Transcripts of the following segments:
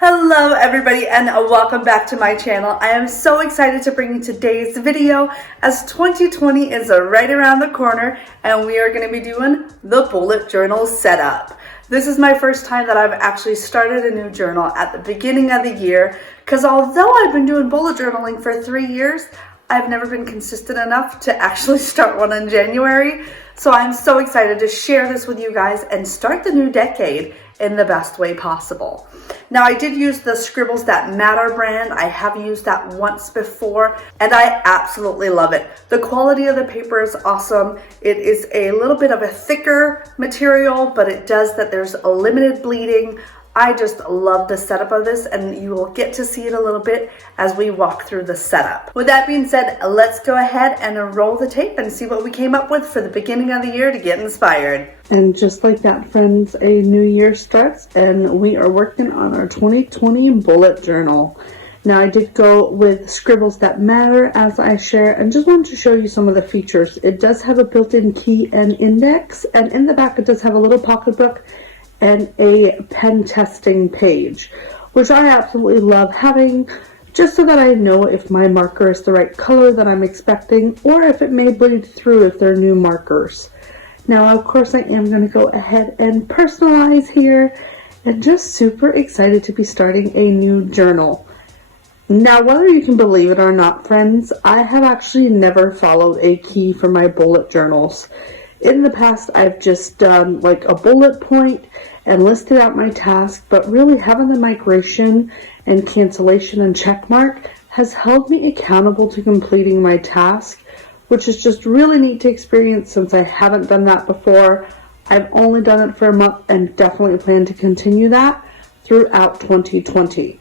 Hello everybody and welcome back to my channel. I am so excited to bring you today's video as 2020 is right around the corner and we are going to be doing the bullet journal setup. This is my first time that I've actually started a new journal at the beginning of the year because although I've been doing bullet journaling for 3 years, I've never been consistent enough to actually start one in January. So I'm so excited to share this with you guys and start the new decade in the best way possible. Now, I did use the Scribbles That Matter brand. I have used that once before and I absolutely love it. The quality of the paper is awesome. It is a little bit of a thicker material, but it does that there's a limited bleeding. I just love the setup of this and you will get to see it a little bit as we walk through the setup. With that being said, let's go ahead and roll the tape and see what we came up with for the beginning of the year to get inspired. And just like that, friends, a new year starts and we are working on our 2020 bullet journal. Now, I did go with Scribbles That Matter as I share and just wanted to show you some of the features. It does have a built-in key and index, and in the back it does have a little pocketbook and a pen testing page, which I absolutely love having just so that I know if my marker is the right color that I'm expecting or if it may bleed through if they're new markers. Now, of course, I am going to go ahead and personalize here and just super excited to be starting a new journal. Now, whether you can believe it or not, friends, I have actually never followed a key for my bullet journals. In the past, I've just done like a bullet point and listed out my task, but really having the migration and cancellation and check mark has held me accountable to completing my task, which is just really neat to experience since I haven't done that before. I've only done it for a month and definitely plan to continue that throughout 2020.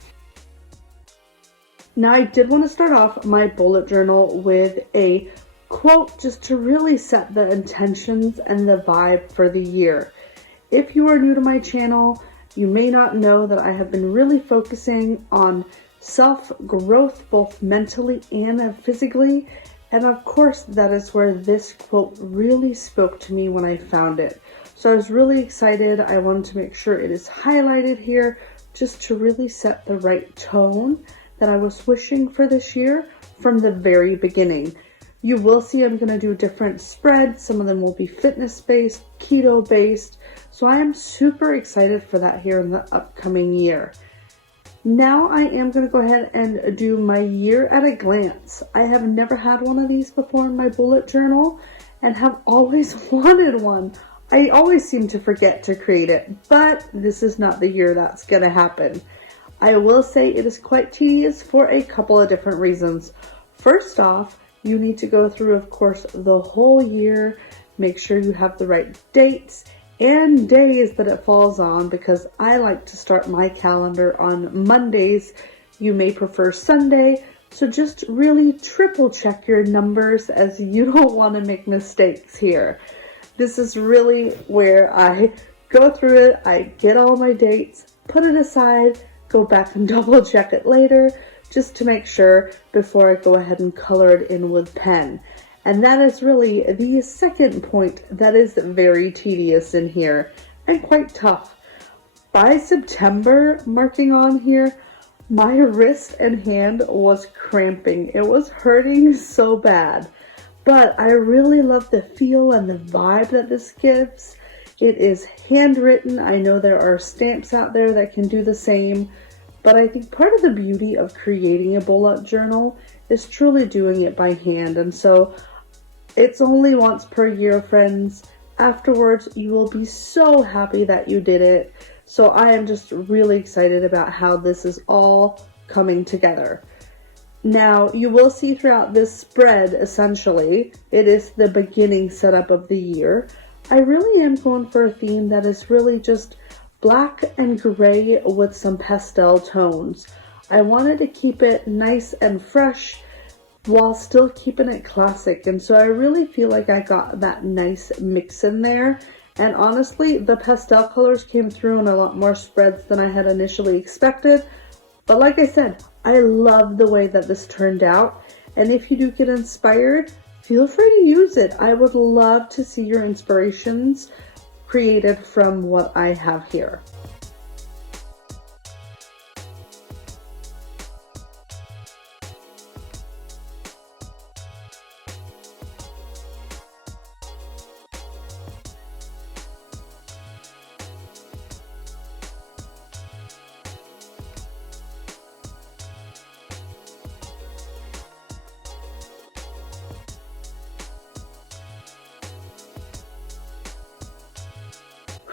Now, I did want to start off my bullet journal with a quote just to really set the intentions and the vibe for the year. If you are new to my channel, you may not know that I have been really focusing on self-growth both mentally and physically, and of course that is where this quote really spoke to me when I found it. So I was really excited. I wanted to make sure it is highlighted here just to really set the right tone that I was wishing for this year from the very beginning. You will see I'm going to do different spreads. Some of them will be fitness-based, keto-based. So I am super excited for that here in the upcoming year. Now I am going to go ahead and do my year at a glance. I have never had one of these before in my bullet journal and have always wanted one. I always seem to forget to create it, but this is not the year that's going to happen. I will say it is quite tedious for a couple of different reasons. First off, you need to go through, of course, the whole year, make sure you have the right dates and days that it falls on, because I like to start my calendar on Mondays. You may prefer Sunday, so just really triple check your numbers as you don't want to make mistakes here. This is really where I go through it, I get all my dates, put it aside, go back and double check it later, just to make sure before I go ahead and color it in with pen. And that is really the second point that is very tedious in here and quite tough. By September, marking on here, my wrist and hand was cramping. It was hurting so bad. But I really love the feel and the vibe that this gives. It is handwritten. I know there are stamps out there that can do the same. But I think part of the beauty of creating a bullet journal is truly doing it by hand. And so it's only once per year, friends. Afterwards, you will be so happy that you did it. So I am just really excited about how this is all coming together. Now, you will see throughout this spread, essentially, it is the beginning setup of the year. I really am going for a theme that is really just black and gray with some pastel tones. I wanted to keep it nice and fresh while still keeping it classic, and so I really feel like I got that nice mix in there. And honestly, the pastel colors came through in a lot more spreads than I had initially expected. But like I said, I love the way that this turned out, and if you do get inspired, feel free to use it. I would love to see your inspirations created from what I have here.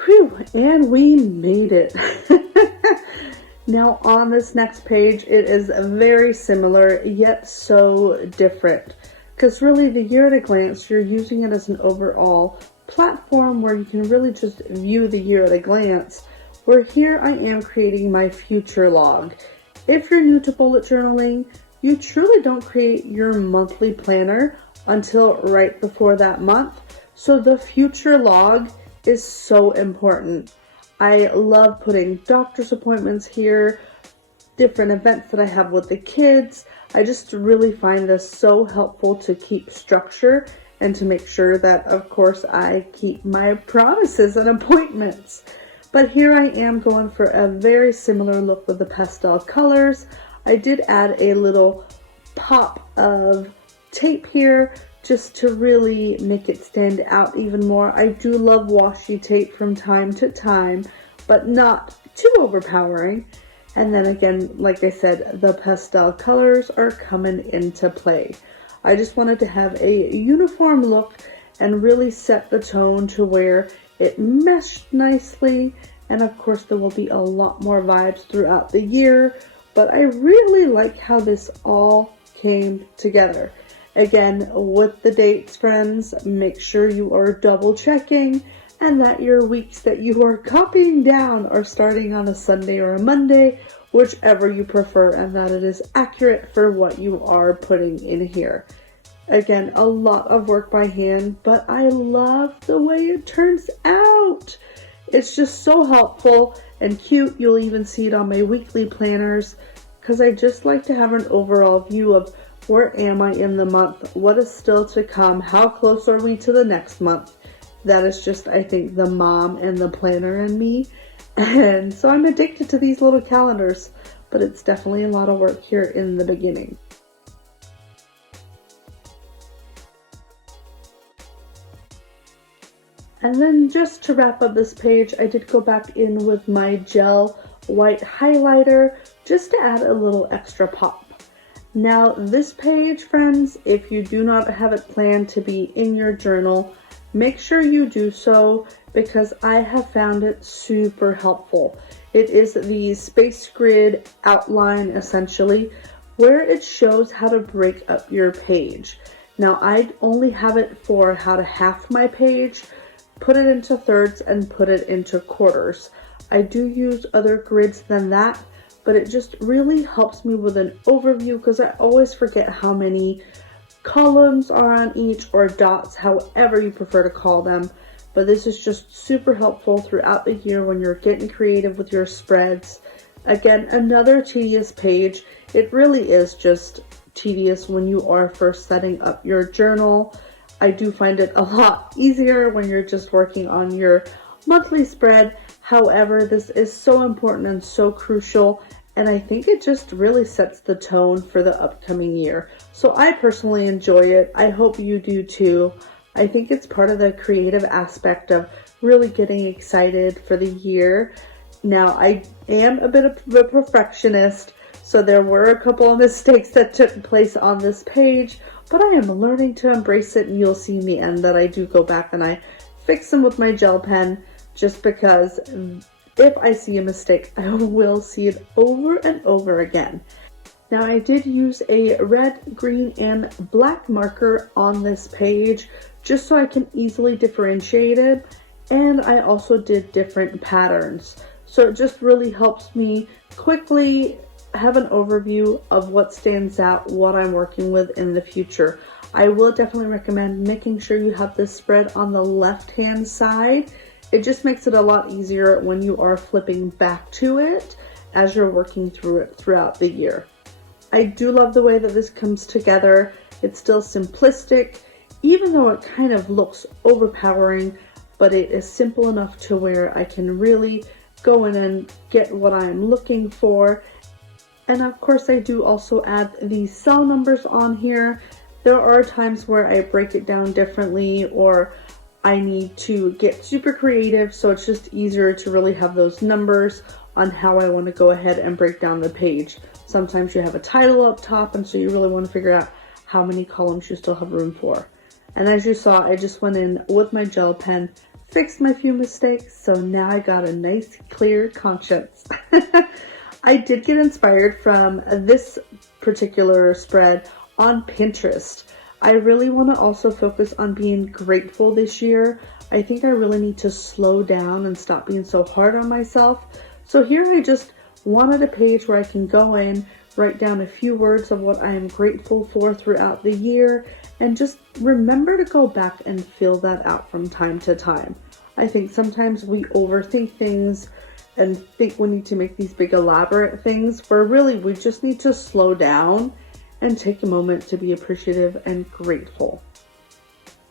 Whew, and we made it. Now on this next page, it is very similar, yet so different. Because really, the year at a glance, you're using it as an overall platform where you can really just view the year at a glance. Where here I am creating my future log. If you're new to bullet journaling, you truly don't create your monthly planner until right before that month. So the future log is so important. I love putting doctor's appointments here, different events that I have with the kids. I just really find this so helpful to keep structure and to make sure that, of course, I keep my promises and appointments. But here I am going for a very similar look with the pastel colors. I did add a little pop of tape here just to really make it stand out even more. I do love washi tape from time to time, but not too overpowering. And then again, like I said, the pastel colors are coming into play. I just wanted to have a uniform look and really set the tone to where it meshed nicely. And of course, there will be a lot more vibes throughout the year, but I really like how this all came together. Again, with the dates, friends, make sure you are double checking and that your weeks that you are copying down are starting on a Sunday or a Monday, whichever you prefer, and that it is accurate for what you are putting in here. Again, a lot of work by hand, but I love the way it turns out. It's just so helpful and cute. You'll even see it on my weekly planners because I just like to have an overall view of where am I in the month, what is still to come, how close are we to the next month. That is just, I think, the mom and the planner in me. And so I'm addicted to these little calendars, but it's definitely a lot of work here in the beginning. And then just to wrap up this page, I did go back in with my gel white highlighter just to add a little extra pop. Now this page, friends, if you do not have it planned to be in your journal, make sure you do so because I have found it super helpful. It is the space grid outline essentially, where it shows how to break up your page. Now I only have it for how to half my page, put it into thirds and put it into quarters. I do use other grids than that, but it just really helps me with an overview because I always forget how many columns are on each, or dots, however you prefer to call them. But this is just super helpful throughout the year when you're getting creative with your spreads. Again, another tedious page. It really is just tedious when you are first setting up your journal. I do find it a lot easier when you're just working on your monthly spread. However, this is so important and so crucial, and I think it just really sets the tone for the upcoming year. So I personally enjoy it. I hope you do too. I think it's part of the creative aspect of really getting excited for the year. Now, I am a bit of a perfectionist, so there were a couple of mistakes that took place on this page, but I am learning to embrace it, and you'll see in the end that I do go back and I fix them with my gel pen, just because if I see a mistake, I will see it over and over again. Now I did use a red, green, and black marker on this page just so I can easily differentiate it, and I also did different patterns. So it just really helps me quickly have an overview of what stands out, what I'm working with in the future. I will definitely recommend making sure you have this spread on the left-hand side. It just makes it a lot easier when you are flipping back to it as you're working through it throughout the year. I do love the way that this comes together. It's still simplistic, even though it kind of looks overpowering, but it is simple enough to where I can really go in and get what I'm looking for. And of course, I do also add the cell numbers on here. There are times where I break it down differently, or I need to get super creative, so it's just easier to really have those numbers on how I want to go ahead and break down the page. Sometimes you have a title up top, and so you really want to figure out how many columns you still have room for. And as you saw, I just went in with my gel pen, fixed my few mistakes, so now I got a nice clear conscience. I did get inspired from this particular spread on Pinterest. I really want to also focus on being grateful this year. I think I really need to slow down and stop being so hard on myself. So here I just wanted a page where I can go in, write down a few words of what I am grateful for throughout the year, and just remember to go back and fill that out from time to time. I think sometimes we overthink things and think we need to make these big elaborate things, where really we just need to slow down and take a moment to be appreciative and grateful.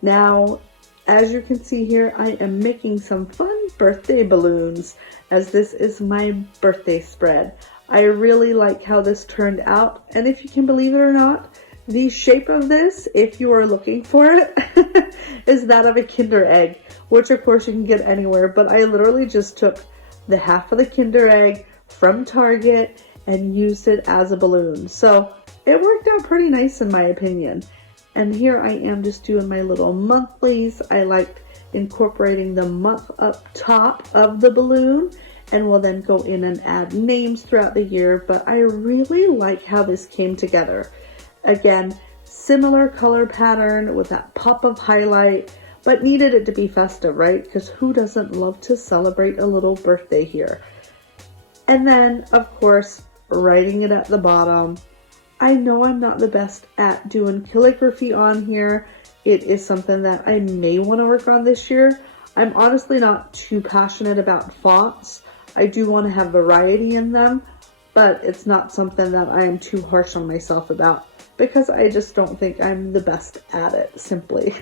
Now, as you can see here, I am making some fun birthday balloons, as this is my birthday spread. I really like how this turned out, and if you can believe it or not, the shape of this, if you are looking for it, is that of a Kinder Egg, which of course you can get anywhere, but I literally just took the half of the Kinder Egg from Target and used it as a balloon. So it worked out pretty nice in my opinion. And here I am just doing my little monthlies. I liked incorporating the month up top of the balloon, and we'll then go in and add names throughout the year. But I really like how this came together. Again, similar color pattern with that pop of highlight, but needed it to be festive, right? Because who doesn't love to celebrate a little birthday here? And then, of course, writing it at the bottom. I know I'm not the best at doing calligraphy on here. It is something that I may want to work on this year. I'm honestly not too passionate about fonts. I do want to have variety in them, but it's not something that I am too harsh on myself about, because I just don't think I'm the best at it, simply.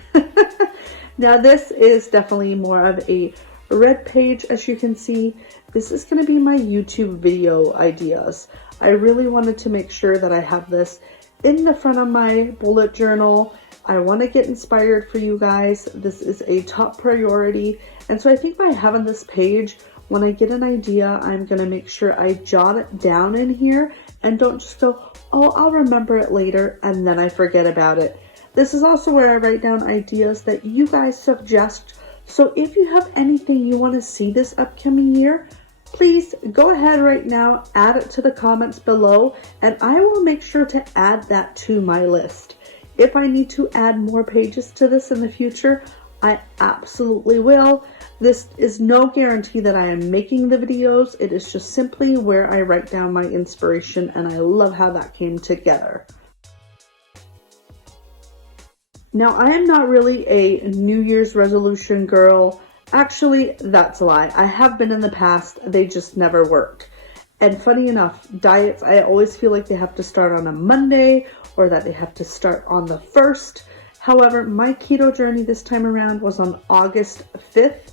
Now this is definitely more of a red page, as you can see. This is going to be my YouTube video ideas. I really wanted to make sure that I have this in the front of my bullet journal. I want to get inspired for you guys. This is a top priority. And so I think by having this page, when I get an idea, I'm going to make sure I jot it down in here and don't just go, oh, I'll remember it later, and then I forget about it. This is also where I write down ideas that you guys suggest. So if you have anything you want to see this upcoming year, please go ahead right now, add it to the comments below, and I will make sure to add that to my list. If I need to add more pages to this in the future, I absolutely will. This is no guarantee that I am making the videos. It is just simply where I write down my inspiration, and I love how that came together. Now, I am not really a New Year's resolution girl. Actually, that's a lie. I have been in the past. They just never worked. And funny enough, diets, I always feel like they have to start on a Monday, or that they have to start on the 1st. However, my keto journey this time around was on August 5th.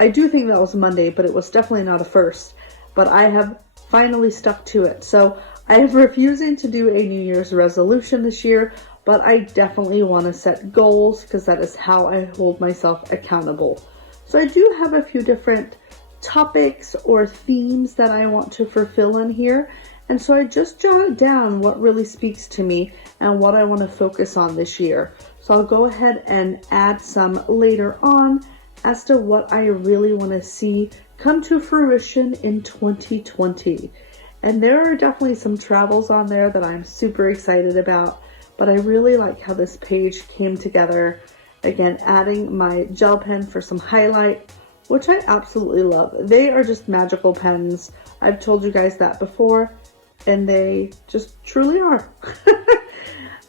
I do think that was Monday, but it was definitely not a 1st. But I have finally stuck to it. So I am refusing to do a New Year's resolution this year, but I definitely want to set goals, because that is how I hold myself accountable. So I do have a few different topics or themes that I want to fulfill in here. And so I just jotted down what really speaks to me and what I want to focus on this year. So I'll go ahead and add some later on as to what I really want to see come to fruition in 2020. And there are definitely some travels on there that I'm super excited about, but I really like how this page came together. Again, adding my gel pen for some highlight, which I absolutely love. They are just magical pens. I've told you guys that before, and they just truly are.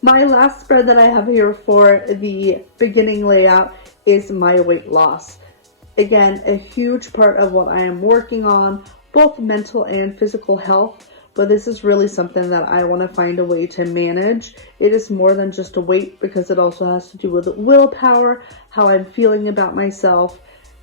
My last spread that I have here for the beginning layout is my weight loss. Again, a huge part of what I am working on, both mental and physical health, but this is really something that I want to find a way to manage. It is more than just a weight, because it also has to do with willpower, how I'm feeling about myself.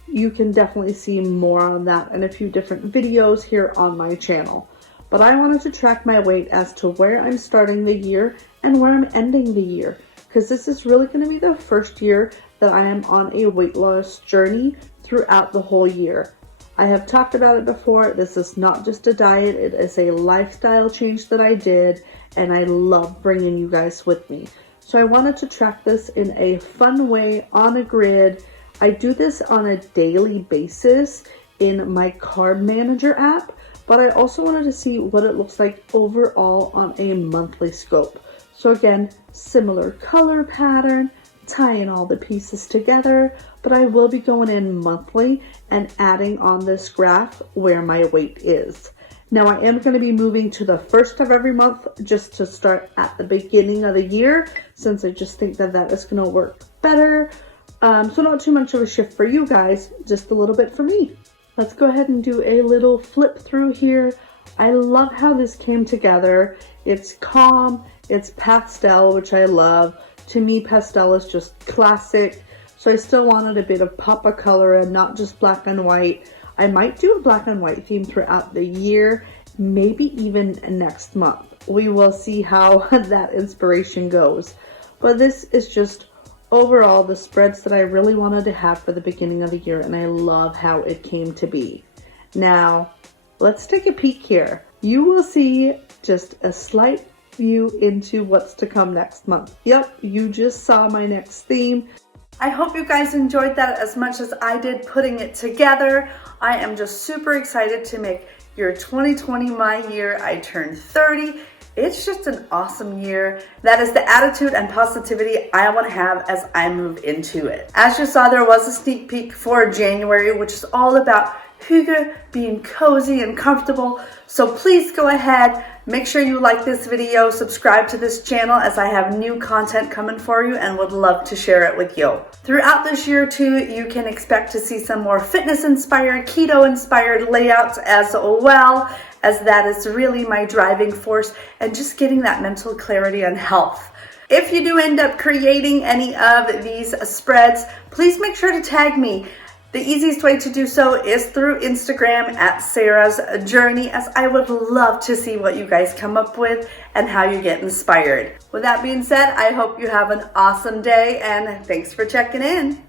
You can definitely see more on that in a few different videos here on my channel. But I wanted to track my weight as to where I'm starting the year and where I'm ending the year, because this is really going to be the first year that I am on a weight loss journey throughout the whole year. I have talked about it before. This is not just a diet. It is a lifestyle change that I did, and I love bringing you guys with me. So I wanted to track this in a fun way on a grid. I do this on a daily basis in my card manager app, but I also wanted to see what it looks like overall on a monthly scope. So again, similar color pattern, tying all the pieces together, but I will be going in monthly and adding on this graph where my weight is. Now I am going to be moving to the first of every month just to start at the beginning of the year, since I just think that that is going to work better. So not too much of a shift for you guys, just a little bit for me. Let's go ahead and do a little flip through here. I love how this came together. It's calm, it's pastel, which I love. To me, pastel is just classic. So I still wanted a bit of pop of color and not just black and white. I might do a black and white theme throughout the year, maybe even next month. We will see how that inspiration goes. But this is just overall the spreads that I really wanted to have for the beginning of the year, and I love how it came to be. Now, let's take a peek here. You will see just a slight view into what's to come next month. Yep, you just saw my next theme. I hope you guys enjoyed that as much as I did putting it together. I am just super excited to make your 2020 my year. I turned 30. It's just an awesome year. That is the attitude and positivity I want to have as I move into it. As you saw, there was a sneak peek for January, which is all about hygge, being cozy and comfortable. So please go ahead, make sure you like this video, subscribe to this channel as I have new content coming for you and would love to share it with you. Throughout this year too, you can expect to see some more fitness inspired, keto inspired layouts as well, as that is really my driving force and just getting that mental clarity on health. If you do end up creating any of these spreads, please make sure to tag me. The easiest way to do so is through Instagram at Sarah's Journey, as I would love to see what you guys come up with and how you get inspired. With that being said, I hope you have an awesome day and thanks for checking in.